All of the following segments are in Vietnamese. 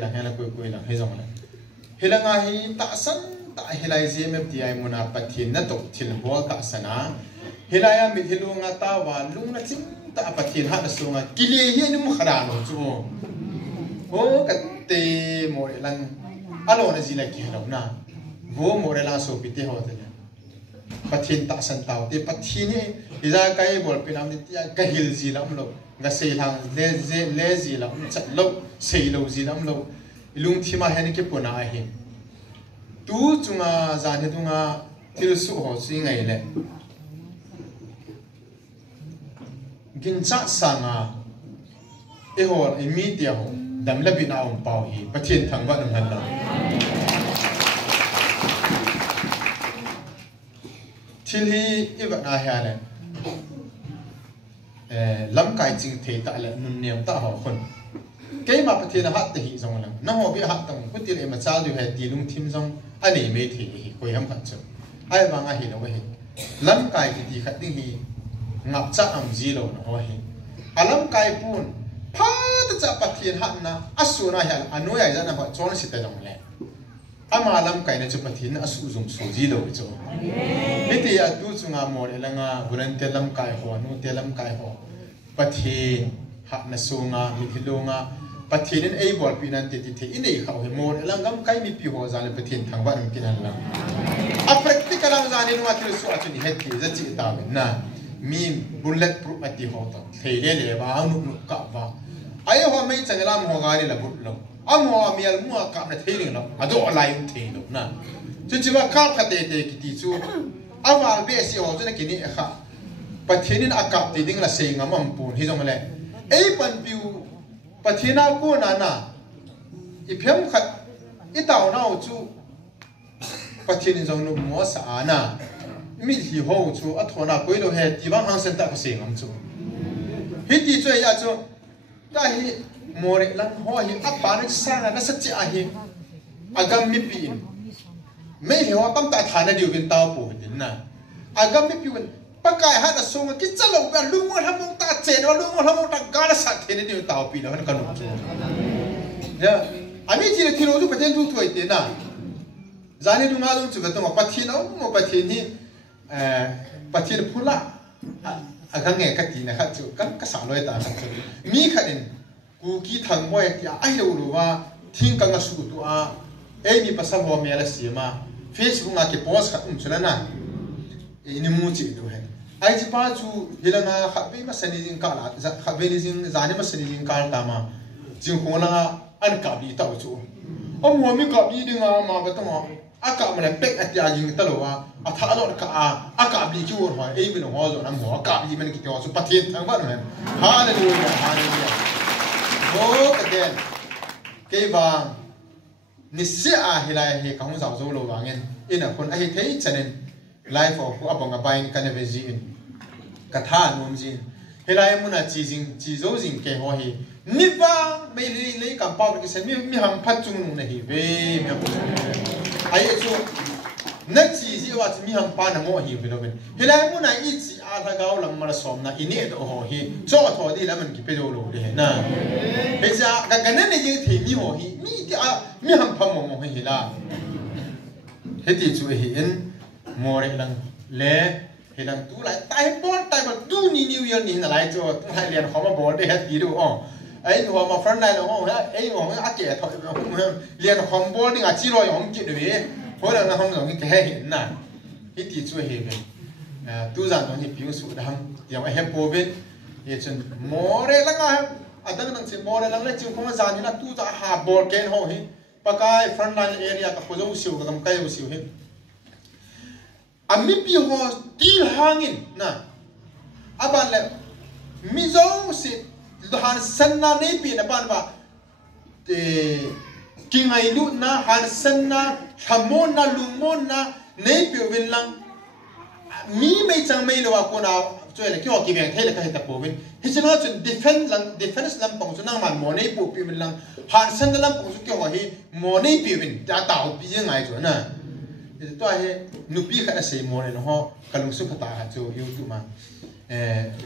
là hay là quỳ là hay giống này hay là ngay tạ sân tại hay là gì mà thì ai muốn áp thiên nó tục thiên hoa tạ sân á hay là mình thì luôn ta và luôn là chính ta áp thiên hát là xuống à kí lệ hiền nhưng mà khá là nổi chú ô cái tê mỗi lần alo là gì là kia đâu na vô mỗi lần số bị tê hoa thế áp thiên tạ sân tàu tê áp thiên ấy bây giờ cái bộ phim làm thì cái hill gì lắm rồi cái xây hàng lê gì lắm chặt lâu xây lâu gì lắm lâu lung thi mà hay cái bộ nào ấy tu chúng ta ra thì chúng ta thiếu số họ suy nghĩ lệ kinh chắc sang à cái họ immediate họ đâm lên bị nào bảo hi bắt thiên thằng vợ đừng đâu thì cái vợ này hay lệ lắm cái chính thể tại là nôn niệm ta họ khôn cái mà bắt thiên hát thì giống là nó họ bị hát tông có tiền mà sao được hay tiền lung thêm giống anh ấy mới thì coi hâm khẩn chứ ai mà ngay hiểu vậy lắm cái thì khát đi ngập chắc am gì đâu nó vậy lắm cái bún phá tất cả bắt thiên hát na asu na hay anh nói ra là họ cho nó sẽ tới giống này mà lắm cái này cho bắt thiên asu dùng số gì đâu chứ bây giờ tu chúng ta mua là nga bulan tiền lắm cái họ nu tiền lắm cái họ bắt thiên hát na số nga mình thì lo nga bắt thiên nên ai bảo pin anh thì in này họ mua là ngắm cái mi pi họ ra là bắt thiên thằng bạn mình kia là practical lang ra nên mà thì số anh thì hết thì rất chỉ tao na mi bulletproof at thì họ đó thế lệ vào nụ cặp vào ai họ mấy chẳng làm họ gài là bút lâu họ miêu mua cặp là thế liền đâu đó lại thế đâu na chứ chỉ mà cặp cái cái chú vào bây giờ họ cho nên cái này khác bắt thiên nên cặp thì đừng là xây ngắm âm bùn hi giống này ấy phần biểu bắt thiên nào cô na ít phèm khát ít tàu nào chú bắt thiên giống nó mua啥na mình thì họ chú ở thôn nào quay đâu hết thì bằng hàng sinh ta có xây ngắm chú hết thì chơi ya chú cái mua đấy lần họ hi áp bán nó sang là nó sẽ chạy hi agam mi pin mấy hiểu tâm tại thà nó điều kiện tao bổ đến na agam mi pin bắt cái hát là sung cái chất lượng là luôn muốn ham muốn ta chèn và luôn muốn ham muốn ta gà là sạch thế nên điều tao pin nó vẫn còn đủ nhá anh ấy chỉ là thiếu chút phải thêm chút tuổi tiền à giá này đúng không chúng taต้องbắt thiên nó một bắt thiên thì bắt thiên phun la cái nghe cái gì này khác chứ cái sản loại ta khác chứ mi cái này cú kỹ thằng moi thì ai đâu rồi mà thiên càng là sụt tu à ấy mi pasal hoa mẹ là gì mà Facebook ngã cái post khác cho nên na ini mu chỉ đâu hết ai chỉ ba chú hilana khắp bên mà sinh linh cả là khắp bên linh giá này mà sinh linh cả ta mà chỉ không là anh cả đi tao chú ông mua mi cả đi đi ngà mà bắt đầu cả mà lại bẹt ở nhà những tao là thà đó cả đi chú rồi ấy bên họ rồi nằm họ cả đi mình cái chỗ số bắt thiên thằng bạn mình hallelujah hallelujah cái cái vàng nisia hilai he kaung zau zo lo wangin ina kon ai thei chanen life of abanga bain kan ve ji in katha nom jin hilai muna chi jing chi zo jing ke ho hi niwa me le kam pa ke se mi ham phat chung nu na hi ve me ai chu na chi ji wa mi ham pa na mo hi ve lo ben hilai muna I chi a tha gao lam ma som na ini do ho hi cho tho di la man ki pe do lo de na he ja ga ganan ne ji thi mi ho hi mi ham pham mo hi la he ti chu hi in more lang le he lang tu lại tai bol tu ni new year ni na lai cho hai lian khom ma bol de het ti du ai no ma front line ho ai ho a ke tho lian khom bol ni a chi ro yong ki de ho la na hom no ki he hin na he ti chu he be tu zan no hi piu su dang yang a he po ben ye chen more lang a dang nang se more lang le chu khom zan ni na tu za ha bol ken ho hi pakai front line area ka khozo siu ka kam kai siu he ami pi ho ti hangin na aban le mizo si han sanna ne pi na ban ba kingai lu na han sanna hamon na lumon na ne pi win lang mi mai chang mai lo ko na choi le ki ho ki beng the le ka ta po win hi chana chun defense lam pong chuna man mo ne pu pi min lang han sanna lam pong chu ki ho hi mo ne pi win ta tao pi ngai chu na to he nupi khana sei mo ne ho kalung su khata ha chu youtube ma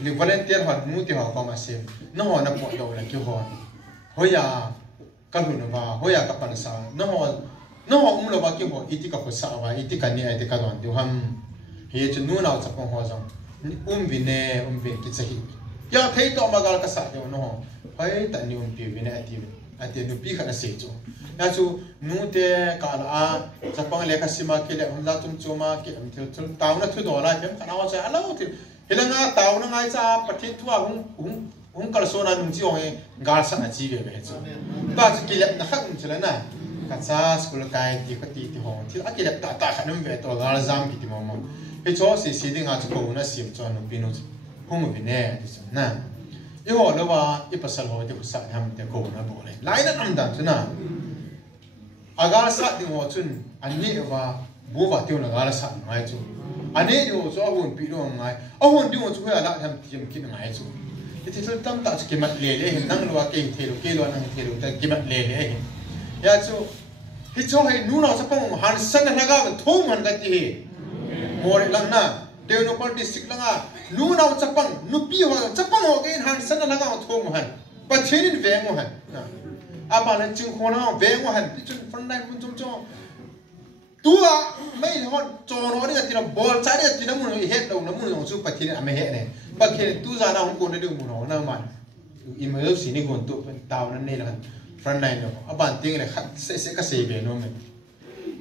li volunteer ho mu ti ho ko ma se no ho na po do la ki ho hoya kan hu na hoya ka pan sa no ho lo ba ki ho iti ka ko sa wa iti ka ni ai te ka don du ham he chu nu na cha pong ho jong vin ki chahi ya thei to ma gal ka sa de no hai ta ni pi vin ati nu pi khana se chu ya chu nu te ka la a cha pang le ka sima ki le la tum chu ma ki am thil taw na thu do la kem khana wa cha alo ti helanga taw na ngai cha pathi thua hung kal so na nung chi ong gal sa na chi ve ve chu ta chi ki le na khak um chela na ka cha school kai ti ka ti hong ti a ki le ta khanum ve to gal zam ki ti mo mo he cho si ding a chu ko na sim cho no pinu hung vi ne ti na i ho lo wa i pasal ho ti sa ham te ko na bo le lai na am dan chu na agar sa ding ho chun ani wa bu wa ti na gal sa ngai chu ani yo so hun pi lo ngai a hun ding ho chu ya la ham ti ki ngai chu ti thil tam ta ki mat le le nang lo wa ke lo nang ta ki mat le le ya chu hi cho hai nu na sa pang han san na ga thom han ga ti more lang na deu no par district langa nu na chapang nu pi ho chapang ho ke han san na ga thom han pa thenin ve mo han a ba na chung khona ve mo han ti chun front line mun chum cho tua mai hon cho no ni ga ti na ball cha ni ti na mun head lo na mun chu pa thenin a me he ne pa ke tu za na hong ko na de mun ho na ma emergency ni gon tu taw na ne la front line no aban ting le khat se ka se be no me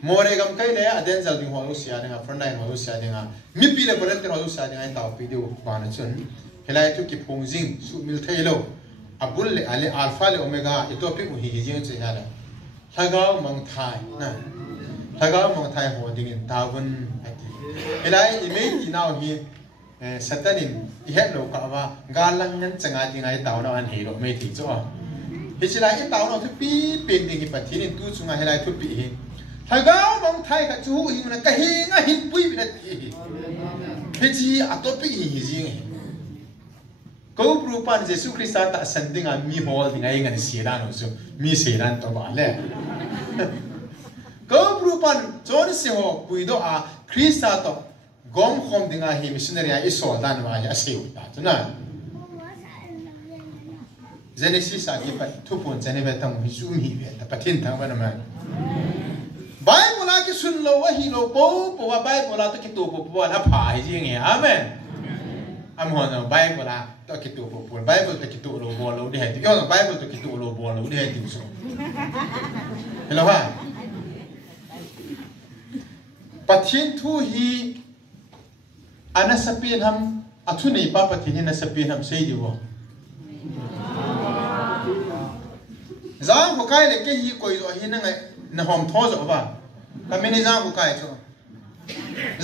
more gam kai le aden zal ding ho sia nga front line ho sia nga mi pi le volunteer ho sia nga taw pi de ba na chun helai tu ki phung jing su mil thai lo abul le ale alpha le omega itopic hi jing che ya la thagao mang thai na thagao mang thai ho ding in tawun ati helai ime ti naw hi satanin i het lo ka wa galang nan changa ding ai taw na an he lo me thi cho hi chila i taw no thu pi pen ding hi pathin tu chunga helai thu pi hi thagao mang thai ka chu hi na ka hi nga hi pui bi na ti hi chi atopic hi jing ko pru pan Jesu Christa ta sanding a mi hol ding ai ngan siran no so mi siran to ba le ko pru pan chon se ho pui do a Christa to gom khom ding a hi missionary a iso dan ma ya se u ta na Genesis a ki pa thu pon chane be tang mi su mi be ta pathin thang ba na ma Bible a ki sun lo wa hi lo po wa Bible a to ki tu po la pha hi jing e amen am ho no Bible a to ki tu po Bible to ki tu lo bo lo de hai ti yo no Bible to ki tu lo bo lo de hai ti so hello ha pathin thu hi anasapin ham athu nei pa pathin hi nasapin ham sei di wo zang ko kai le ke hi koi zo hi na ngai na hom tho zo ba ka me ni zang ko kai cho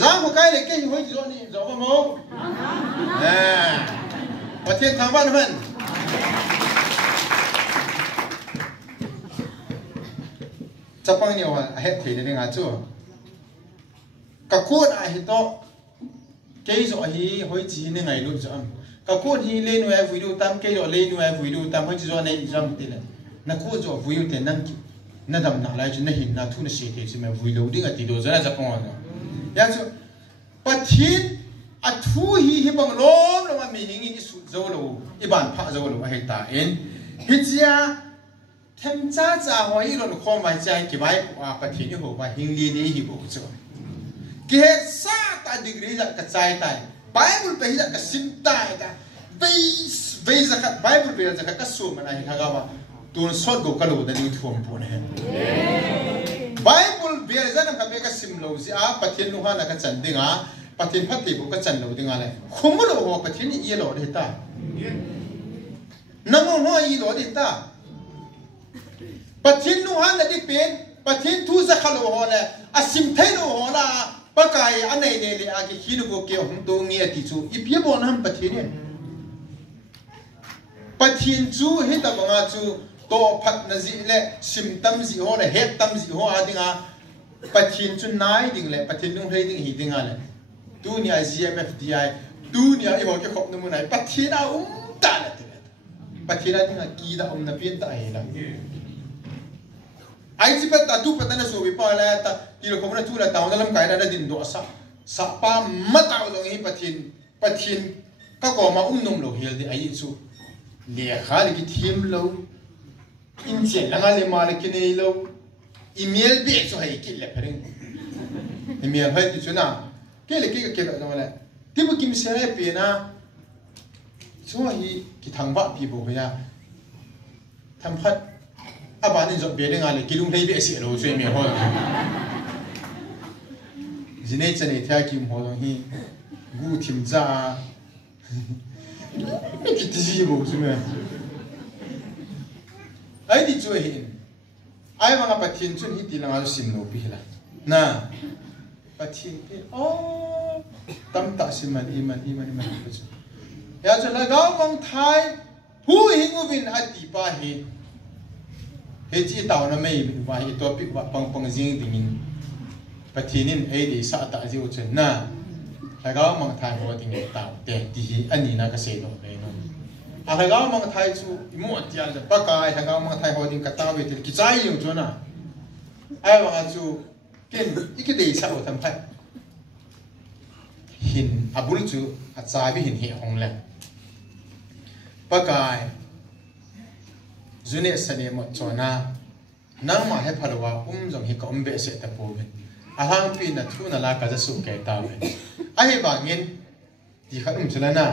zang ko kai le ke hi hoi zo ni zo ba mo pathin thang ban man chapang ni wa he the ni nga chu ka ko a hi to ke zo hi hoi chi ni ngai lu zo am ka ko hi le nu ai video tam ke zo le nu ai video tam hoi chi zo nei jam ti le na ko zo video te nan ki na dam na lai chu na hin na thu na se te chi me video ding a ti do za chapang wa ya chu pathin a thu hi bang lom lo ma mi hing ni su zo lo i ban pha zo lo ai ta en hi chia them cha cha hoi lo no khom vai chai ki vai a pathin ni ho ba hing li ni hi bo chu ki he sa ta degree za ka chai tai Bible pe hi ka sim tai ta vei za ka Bible pe za ka su ma na hi thaga ba tun sot go ka lo da ni thum pon he Bible be za na ka be ka sim lo zi a pathin nu ha na ka chan dinga pathin phat ti bu ka chan lo dinga le khum lo ho pathin ni ye lo de ta nang ho yi lo de ta pathin nu ha na di pen pathin thu za khalo ho le asim thai lo ho la pakai anai ne le a ki hin go ke hum do ngi ati chu i pye bon ham pathin ne pathin chu he ta banga chu to phat na ji le sim tam ji ho le het tam ji ho a dinga pathin chu nai ding le pathin nu he ding hi dinga le dunia GMFDI dunia i ho ke khop nu mu nai pathin a ta la te pathin a dinga ki da na pin ta he la ai chi pat ta tu pat na so bi pa la ta ti lo ko na tu la ta na lam kai na din do sa pa ma ta lo ngi pathin ka ko ma nom lo hel di ai chu le kha ki thim lo in chen langa le ma le kini lo email be so hai ki le phering email hai ti chuna ke le ki ke ba le ti bu kim se re pe na so hi ki thang ba pi bo ya tham phat a ba ni zo be de nga le ki lung thei be si lo so email ho jine chen ne thya kim ho hi gu tim za ki ti ji bo so me ai di chu hin ai ma nga pathin chun hi ti langa sim no pi la na pathin pi oh tam ta siman iman chu ya chu la ga mong thai hu hingu bin ati pa hi he chi taw na mai wa hi topic wa pang pang jing dingin pathinin ai di sa ta ji u chen na la ga mong thai ho ding taw te ti hi ani na ka se do be no a la ga mong thai chu mo tian da pa ka la ga mong thai ho ding ka taw be ti ki chai yu chu na ai wa chu ken iki dei sa o tham phai hin abul chu a chai bi hin he hong le pa kai zune sane mo chona nang ma he phalwa jong hi ka be se ta po be a hang pi na thu na la ka ja su ke ta be a he ba ngin ti khanum chula na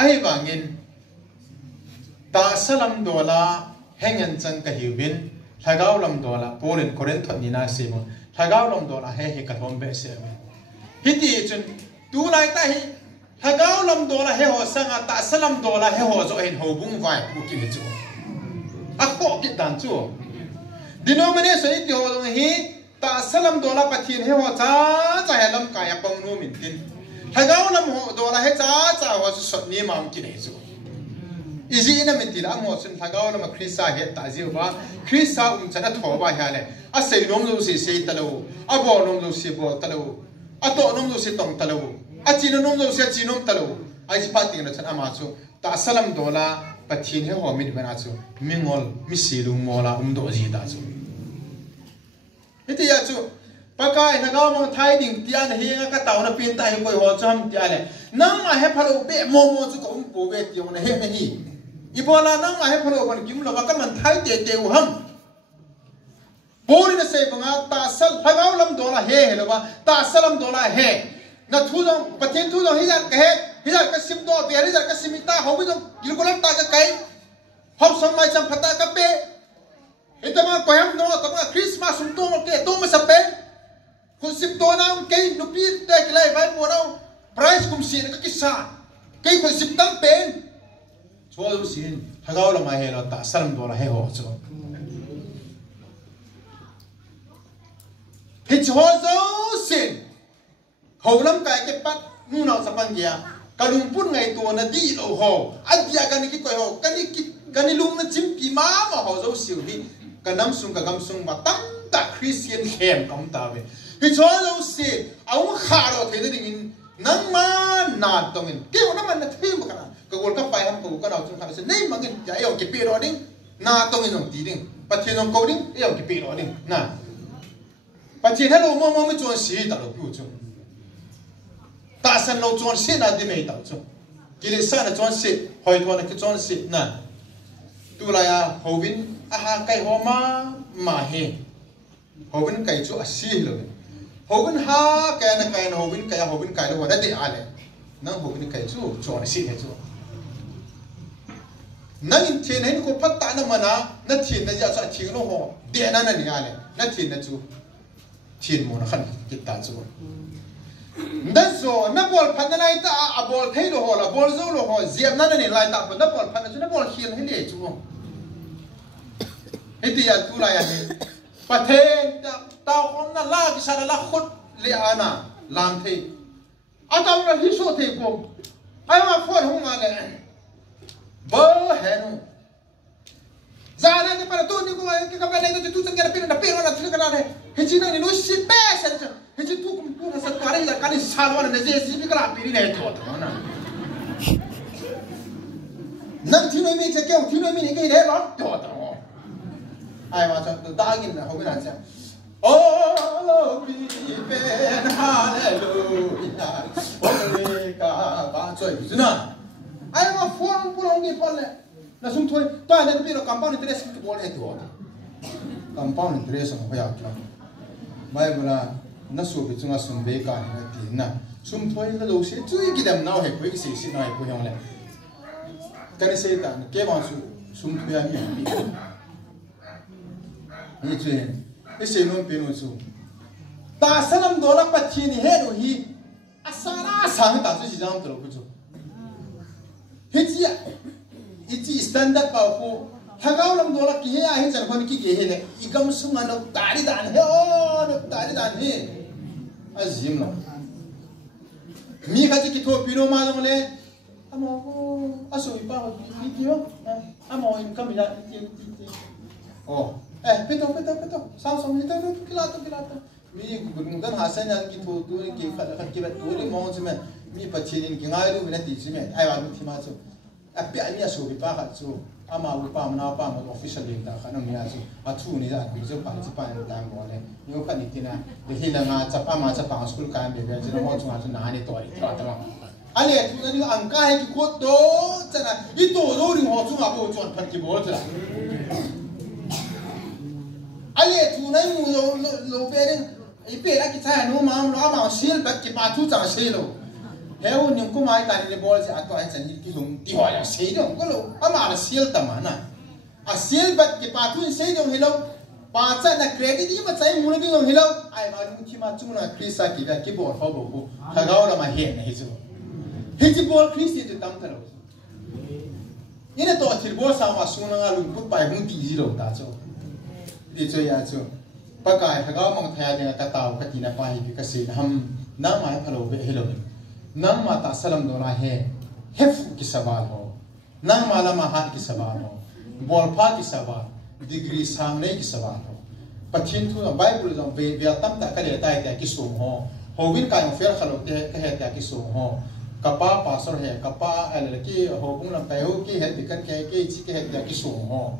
a he ba ngin ta salam dola hengan chang ka hiwin thagau lam dola polen koren thot ni na se mo thagau lam dola he ka thom be se be hi ti chun tu lai ta hi thagau lam dola he ho sanga ta salam dola he ho zo hin ho bung vai ku ki chu a ko ki dan chu denomination ti ho dong hi ta salam dola pathin he ho cha cha he lam ka ya pong nu min tin thagau lam ho dola he cha cha ho su sot ni mam ki nei chu izi ina min ti la mo sun thagau lam krisa he ta ji ba krisa chana tho ba ha le a sei rom lo se sei ta lo a bo nom lo se bo ta lo a to nom lo se tong ta lo a chi nom lo se chi nom ta lo ai ji pa ti na chan ama chu ta salam dola pathin he ho min bana chu mingol mi si lu mola do ji da chu iti ya chu pakai na ga mo thai ding ti an he nga ka taw na pin ta he koi ho cham ti ale nang ma he phalo be mo chu ko po be ti on he na hi ibola nang ma he phalo ban kim lo ka man thai te te u ham bori na se banga ta sal phagau lam dola he lo ba ta salam dola he na thu dong pathin thu dong hi ya ka he hi ya ka sim do be ri ya ka simita ho bi dong gilkolam ta ka kai hom som mai cham phata ka pe itama ko ham no tama Christmas sum to mo ke to ma sa pe kun sim to na ke nu pi te ke lai vai mo na price kum si ka ki sa ke ko sim tam pe cho lu sin hagau la mai he lo ta salam do la he ho cho hi cho zo sin ho lam kai ke pat nu na sa pan ya kalung pun ngai to na di lo ho adia kan ki ko ho kan lung na chim pi ma ho zo siu ni kanam sung ka gam sung ba tam ta Christian hem kam ta be hi cho zo sin au kha ro the de ding nang ma na tong in ke na man na the ma kana ka gol ka pai ham ko ka na chung kha se nei mangin ja yo ke pi ro ding na tong in ong ti ding pa thi nong ko ding yo ke pi ro ding na pa chi tha lo mo mo mi chuan si ta lo pu chu ta san lo chuan si na di mei ta chu ki le sa na chuan si hoi thon na ki chuan si na tu la ya hovin a ha kai ho ma he hovin kai chu a si lo hovin ha kai na hovin kai lo na di ale nang hovin kai chu chuan si he chu nang in thien hen ko phat ta na mana na thien na ja cha thing lo ho de na na ni ale na thien na chu thien mo na khan ki ta chu dan so na bol phan na lai ta a bol thei lo ho la bol zo lo ho ziam na na ni lai ta na bol phan na chu na bol hian he le chu heti ya tu la ya ni pathe ta khom na la ki sa la khut le ana lam thei a ta ra hi so thei ko ai ma phon hu ma le bo he no zana ni para tu ni ko ki ka ba ne tu tu ngara pin na pin na tu ka na he chi na ni no si pe sa he chi tu kum tu na sa ka ri da ka ni sa lo na je si bi ka la pi ni ne to na nang thi no mi che ke thi no mi ni ke de lo to to ai ma cha da gin na ho bi na cha oh bi ben hallelujah ole ka ba choi na ai ma phone pulong ni pole na sum thoi to na bi ro compound interest ki bol he to compound interest ang hoya kla mai bula na su bi chunga sum be ka ni ti na sum thoi na lo se chui ki dam naw he ko ki se na he ko yong le kan se ta ke ma su sum thoi a mi ni chui e se no pe no su ta sanam do la pa chi ni he do hi asara sang ta su si jang to ko chu he chi iti standard pa ko hagaw lam do la ki he a hin chan kon ki ge he ne igam sung an tari dan he o no tari dan he azim no mi ka ki to pino ma dong le amo ko aso ipa ko ni ki yo amo in kam ya ti oh peto sao xong như thế nó kilato mi gudung dan hasan yang ki to tu ki khat ki ba tu ni mo chime mi pa chin ki ngai lu na ti chime ai wa ti ma chu api ani aso bi pa khat chu ama u pa ma na pa ma official link ta khana mi a chu a thu ni da bi chu pa chi pa ni da mo le yo khat ni ti na de hi la nga cha pa ma cha pa school kan be be ji mo chu nga chu na ni to ri ta ta ma ale tu ni ang ka he ki ko to chana I to ro ri ho chu nga bo chu phan ki bo cha ale tu nai mu lo be ren I pe la ki cha no ma lo ma sil ba ki pa thu cha se lo heu nim ko mai ta ni bol se a to ai chan ki lung ti ho ya se do ko lo ama la sil ta ma na a sil ba ki pa thu se do hello pa cha na credit I ma chai mu ni do hello ai ma lung ki ma chu na krisa ki da ki bol ho bo ko ha ga la ma he na hi chu hi ji bol krisi tu tam ta lo ina to thil bol sa ma su na nga lung put pai hung ti ji lo ta chu đi chơi à chú, bác gái thằng gái mong thay nhà ta tàu cái gì na phải cái gì ham nắm mà phải lâu về hello nắm mà ta salam đó là he phụ cái sabal ho nắm mà làm hát cái sabal ho ball pa cái sabal degree sang này cái sabal ho pathin thu là Bible dòng về tâm ta cái đề tài cái sum ho ho win cái ông phèo khalo cái hệ cái sum ho kapa pastor he kapa cái ho cũng làm tài ho cái hệ cái chỉ cái hệ cái sum ho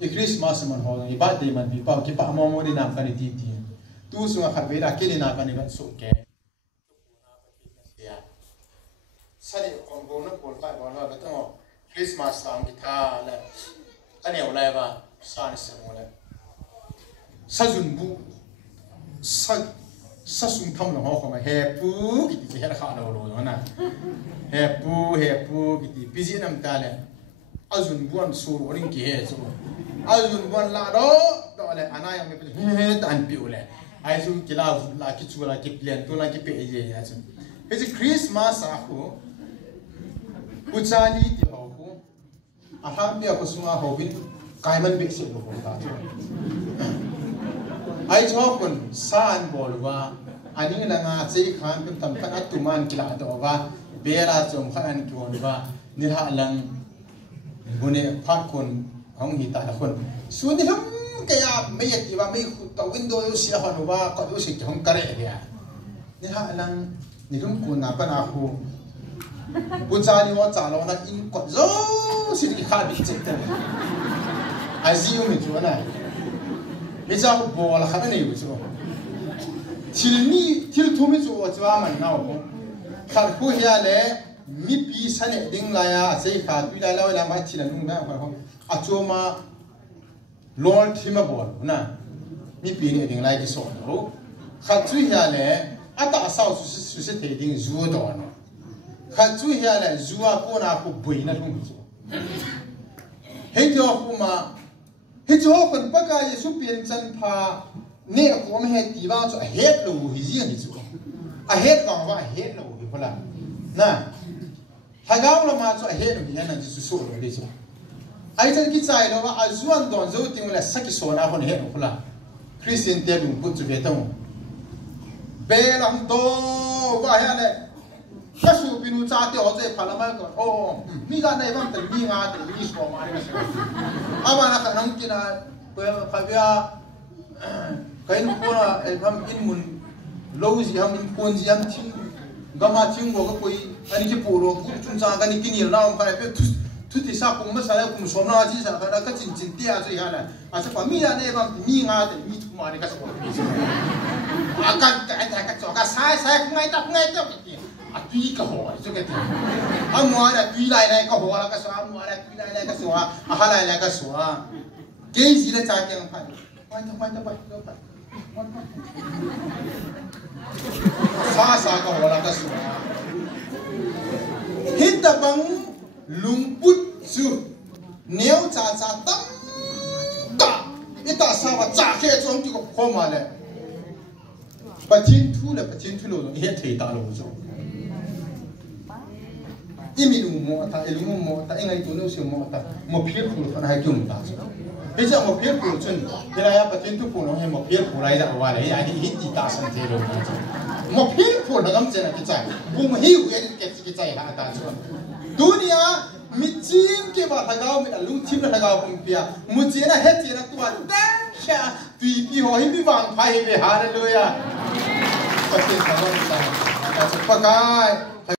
I Christmas man ho I birthday man bi pa ki pa mo ni nam kan ti ti tu sunga khat ve ra ke ni na kan ni so ke sari on go na bol pa bol na to Christmas sam ki tha la ani ola ba sa ni se mo la sa jun bu sa sung tham lo ho ma he pu ki ti he ra kha lo lo na he pu ki ti busy nam ta le azun buan sur oring ki he so azun buan la do le ana yang me he tan pi ule ai su kila la ki chu la ki plan to la ki pe je ya chu he is Christmas a ho uchani ti ho ko a ham bia ko sunga ho bin kai man be se lo ko ta ai cho kun san bol wa ani la nga chei khan pem tam khan atuman kila do wa bera chom khan an ki won wa ni ha lang bune phat kon hong hi ta la kon su ni ham ka ya me yati wa me khu ta window yo sia hon wa ka yo si hong kare ya ni ha lang ni rum ku na pa na khu bu cha ni wa cha lo na in ko zo si ki kha bi che ta ai zi yo mi chu na mi cha bo la kha na ni chu til thu mi chu wa cha man na ko khar khu ya le mi pi sa ne ding la ya sei kha tu la la ma chi la nung na ko a chu ma lord thima bol na mi pi ne ding lai ki so no kha chu ya le ata sao su se te ding zu do no kha chu ya le zu a ko na ko bui na lung chu he jo ko ma he jo kon pa ka ye su pian chan pha ne ko me he ti ba chu a het lo hi ji ni chu a het ka wa het lo hi phala na hagaw la ma chu a het lo hi na ji su so lo de chu ai chan ki chai lo wa a zuan don zo ting la saki so na hon het lo phala Christian te lu put chu ve tong be lam do wa ya le ka su pinu cha te o je phala ma ko o mi ga nei bang te mi nga te mi so ma ni ka aba na ka nang kina ko ka bia kain ko na album in mun lo ji ham in pon ji ham thing gama thing go ka koi ani ki puro ku chung cha ka ni ki ni na om ka pe thu ti sa kum ma sa la kum som na ji sa ka ka chin chin ti a ji ha na a sa pa mi ya nei bang mi nga te mi thu ma ni ka so a ka ka cho ka sai sai ngai ta ki tuy cả hồ cho cái thằng mua là tuy lại cả hồ là cái số mua là tuy lại cái số lại cái số cái gì là cha cái phải quay sa cả hồ là cái số hít ta bằng lung bút su nếu cha tâm ta ít ta sao mà cha cái trong cái khó mà này bắt chín thu rồi hết thầy ta rồi rồi imi mo ta elu mo ta engai tu no se mo ta mo phier phul fa hai kyum ta bây giờ mo phier phul chun hila ya patin tu phul no mo phier phul lai da wa lai ya hi ti ta san the ro mo phier phul na gam chena ki chai bum hi u ye ki chai ha ta chu dunia michim ke ba thagao mi lu thim na thagao pum pia mu che na het che na tu a ta sha tui pi ho hi bi wang phai be ha le lo ya patin ta no ta ta pakai